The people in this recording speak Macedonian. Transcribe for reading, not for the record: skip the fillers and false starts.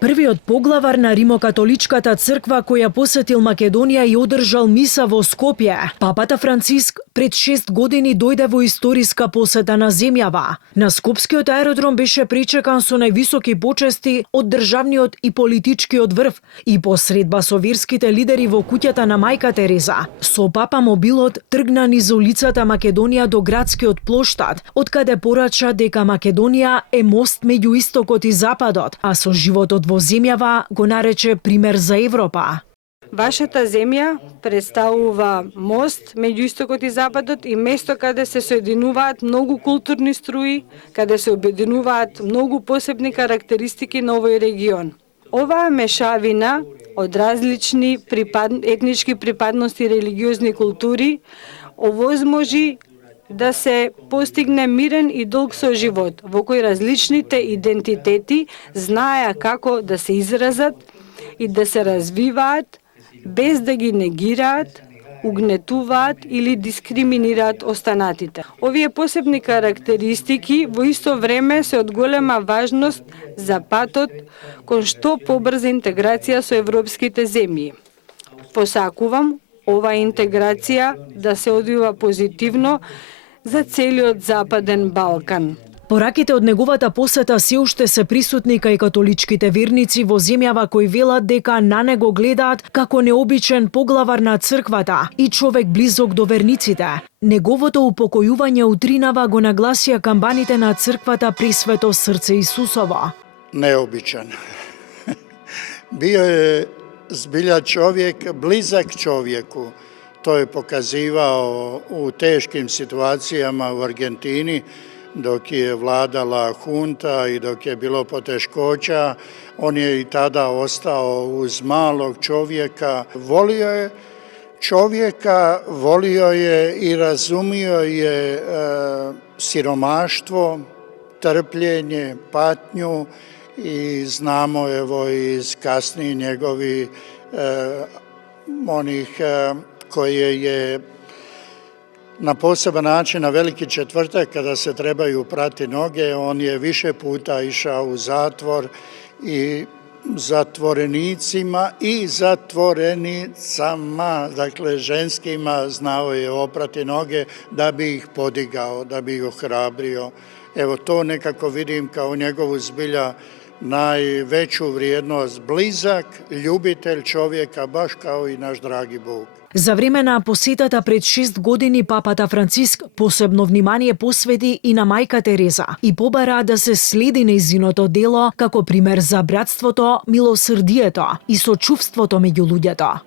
Првиот поглавар на Римокатоличката црква која посетил Македонија и одржал миса во Скопје, папата Франциск пред 6 години дојде во историска посета на земјава. На Скопскиот аеродром беше причекан со највисоки почести од државниот и политичкиот врв и посредба со верските лидери во куќата на Мајка Тереза. Со папа мобилот тргна низ улицата Македонија до градскиот плоштад, откаде порача дека Македонија е мост меѓу истокот и западот, а со животот во земјава го нарече пример за Европа. Вашата земја представува мост меѓу истокот и западот и место каде се соединуваат многу културни струи, каде се обединуваат многу посебни карактеристики на овој регион. Оваа мешавина од различни етнички припадности и религиозни култури овозможи да се постигне мирен и долг соживот, во кој различните идентитети знаеа како да се изразат и да се развиваат, без да ги негираат, угнетуваат или дискриминираат останатите. Овие посебни карактеристики во исто време се од голема важност за патот кон што побрза интеграција со европските земји. Посакувам оваа интеграција да се одвива позитивно за целиот Западен Балкан. Пораките од неговата посета се уште се присутни кај католичките верници во земјава кои велат дека на него гледаат како необичен поглавар на црквата и човек близок до верниците. Неговото упокојување утринава го нагласија камбаните на црквата Пресвето срце Исусово. Необичен. Био е збилја човек, близак човеку. Тој показивао у тешким ситуацијама у Аргентини, dok je vladala hunta i dok je bilo poteškoća, on je i tada ostao uz malog čovjeka. Volio je čovjeka, volio je i razumio je siromaštvo, trpljenje, patnju i znamo evo iz kasnijih njegovih onih koje je na poseban način na Veliki četvrtak kada se trebaju prati noge, on je više puta išao u zatvor i zatvorenicima i zatvorenicama, dakle ženskima, znao je oprati noge da bi ih podigao, da bi ih ohrabrio. Evo to nekako vidim kao njegovu zbilja najveću vrijednost, blizak, ljubitelj čovjeka, baš kao i naš dragi Bog. За време на посетата пред 6 години папата Франциск посебно внимание посвети и на Мајка Тереза и побара да се следи нејзиното дело како пример за братството, милосрдието и сочувството меѓу луѓето.